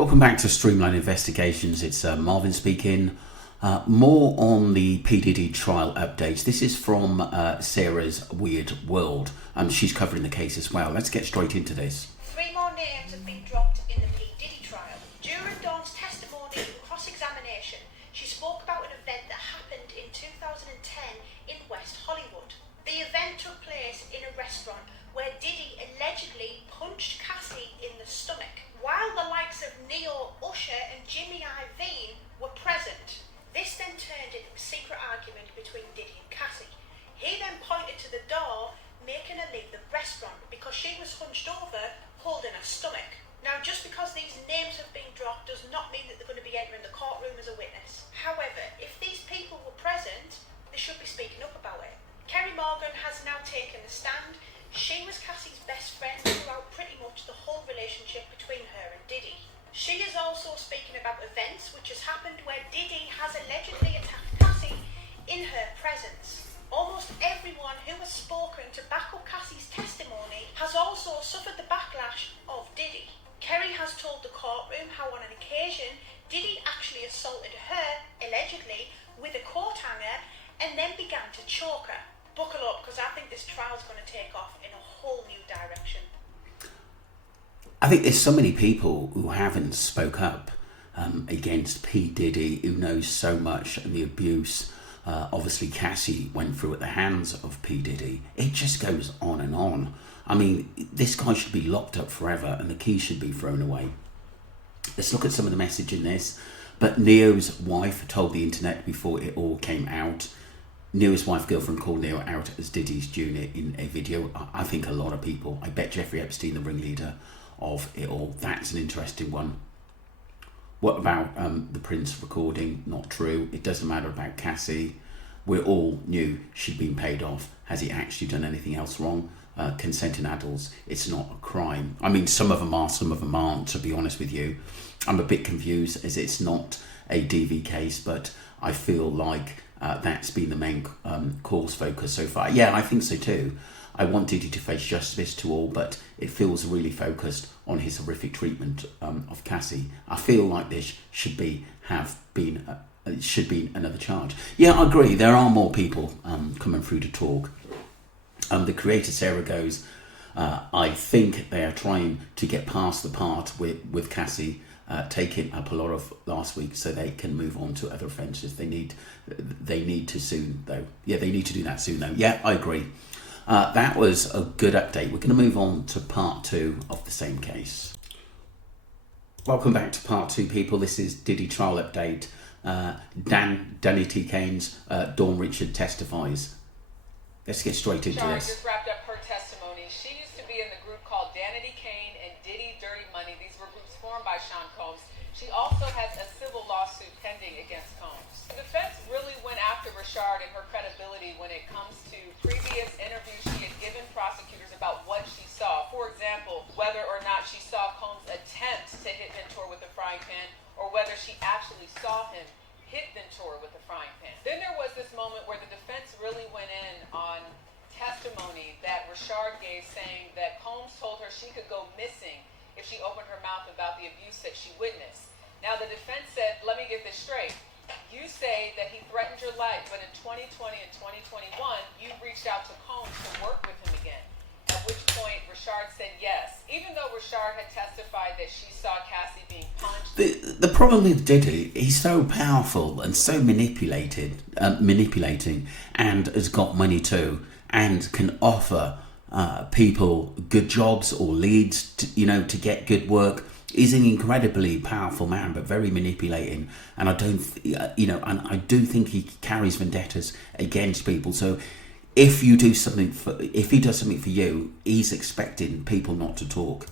Welcome back to Streamline Investigations. It's Marvin speaking. More on the P. Diddy trial updates. This is from Sarah's Weird World. She's covering the case as well. Let's get straight into this. 3 more names have been dropped in the P. Diddy trial. During Dawn's testimony and cross-examination, she spoke about an event that happened in 2010 in West Hollywood. The event took place in a restaurant where Diddy allegedly punched Cassie in the stomach, while the likes of Neo, Usher and Jimmy Iovine were present. This then turned into a secret argument between Diddy and Cassie. He then pointed to the door, making her leave the restaurant because she was hunched over, holding her stomach. Now, just because these names have been dropped does not mean that they're going to be entering the courtroom as a witness. However, if these people were present, they should be speaking up about it. Kerry Morgan has now taken the stand. She was Cassie's best friend throughout pretty much the whole relationship between her and Diddy. She is also speaking about events which has happened where Diddy has allegedly attacked Cassie in her presence. Almost everyone who has spoken to back up Cassie's testimony has also suffered the backlash of Diddy. Kerry has told the courtroom how on an occasion Diddy actually assaulted her, allegedly, with a coat hanger and then began to choke her. Buckle up, because I think this trial's going to take off in a whole new direction. I think there's so many people who haven't spoke up against P. Diddy, who knows so much, and the abuse obviously Cassie went through at the hands of P. Diddy. It just goes on and on. I mean, this guy should be locked up forever and the key should be thrown away. Let's look at some of the message in this. But Neo's wife told the internet before it all came out. Neo's wife girlfriend called Neo out as Diddy's junior in a video. I think a lot of people, I bet Jeffrey Epstein, the ringleader of it all. That's an interesting one. What about the Prince recording? Not true. It doesn't matter about Cassie. We all knew she'd been paid off. Has he actually done anything else wrong? Consenting adults, it's not a crime. I mean, some of them are, some of them aren't, to be honest with you. I'm a bit confused as it's not a DV case, but I feel like that's been the main cause focus so far. Yeah, I think so too. I want Diddy to face justice to all, but it feels really focused on his horrific treatment of Cassie. I feel like this should be another charge. Yeah, I agree. There are more people coming through to talk. The creator Sarah goes, I think they are trying to get past the part with Cassie taking up a lot of last week so they can move on to other offences. They need to soon though. Yeah, they need to do that soon though. Yeah, I agree. That was a good update. We're going to move on to part 2 of the same case. Welcome back to part 2, people. This is Diddy trial update. Danny T. Kane's Dawn Richard testifies. Let's get straight into Shari this. just wrapped up her testimony. She used to be in the group called Danny Kane and Diddy Dirty Money. These were groups formed by Sean Combs. She also has a civil lawsuit pending against Combs. The defense really went after Rashard and her credibility when it comes to previous interviews she had given prosecutors about what she saw. For example, whether or not she saw Combs attempt to hit Ventura with a frying pan or whether she actually saw him hit Ventura with a frying pan. Then there was this moment where the defense really went in on testimony that Rashard gave, saying that Combs told her she could go missing if she opened her mouth about the abuse that she witnessed. Now the defense said, let me get this straight. You say that he threatened your life, but in 2020 and 2021, you reached out to Combs to work with him again. At which point Rashard said yes, even though Rashard had testified that she saw Cassie being punched. The problem with Diddy, he's so powerful and so manipulating, and has got money too, and can offer people good jobs or leads to get good work. He's an incredibly powerful man, but very manipulating, and I do think he carries vendettas against people. So if he does something for you, he's expecting people not to talk.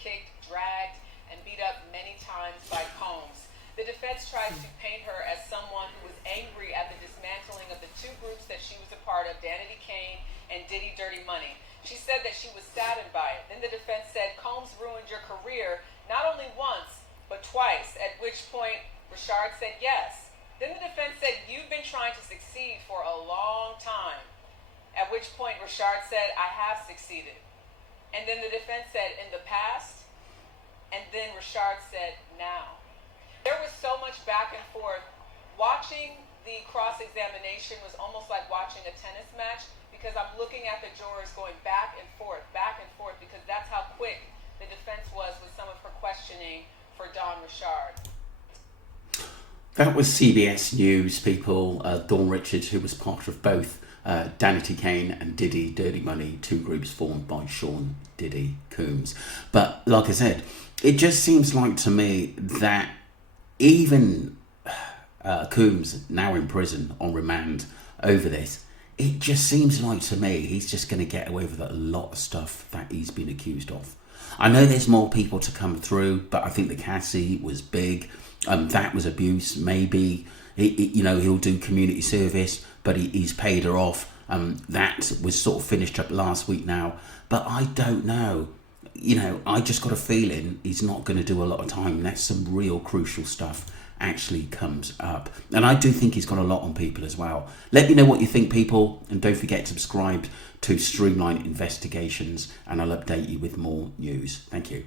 Kicked, dragged, and beat up many times by Combs. The defense tried to paint her as someone who was angry at the dismantling of the two groups that she was a part of, Danny Kane and Diddy Dirty Money. She said that she was saddened by it. Then the defense said Combs ruined your career not only once, but twice, at which point Rashard said yes. Then the defense said, you've been trying to succeed for a long time. At which point Rashard said, I have succeeded. And then the defense said, in the past, And then Richard said, now. There was so much back and forth. Watching the cross-examination was almost like watching a tennis match, because I'm looking at the jurors going back and forth, because that's how quick the defense was with some of her questioning for Dawn Richard. That was CBS News people, Dawn Richards, who was part of both Danity Kane and Diddy Dirty Money, two groups formed by Sean Diddy Combs. But like I said, it just seems like to me that even Combs, now in prison on remand over this, it just seems like to me he's just going to get away with a lot of stuff that he's been accused of. I know there's more people to come through, but I think the Cassie was big. That was abuse. Maybe he'll do community service, but he's paid her off. That was sort of finished up last week now, but I don't know. I just got a feeling he's not going to do a lot of time unless some real crucial stuff actually comes up. And I do think he's got a lot on people as well. Let me know what you think, people, and don't forget to subscribe to Streamline Investigations, and I'll update you with more news. Thank you.